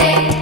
Hey.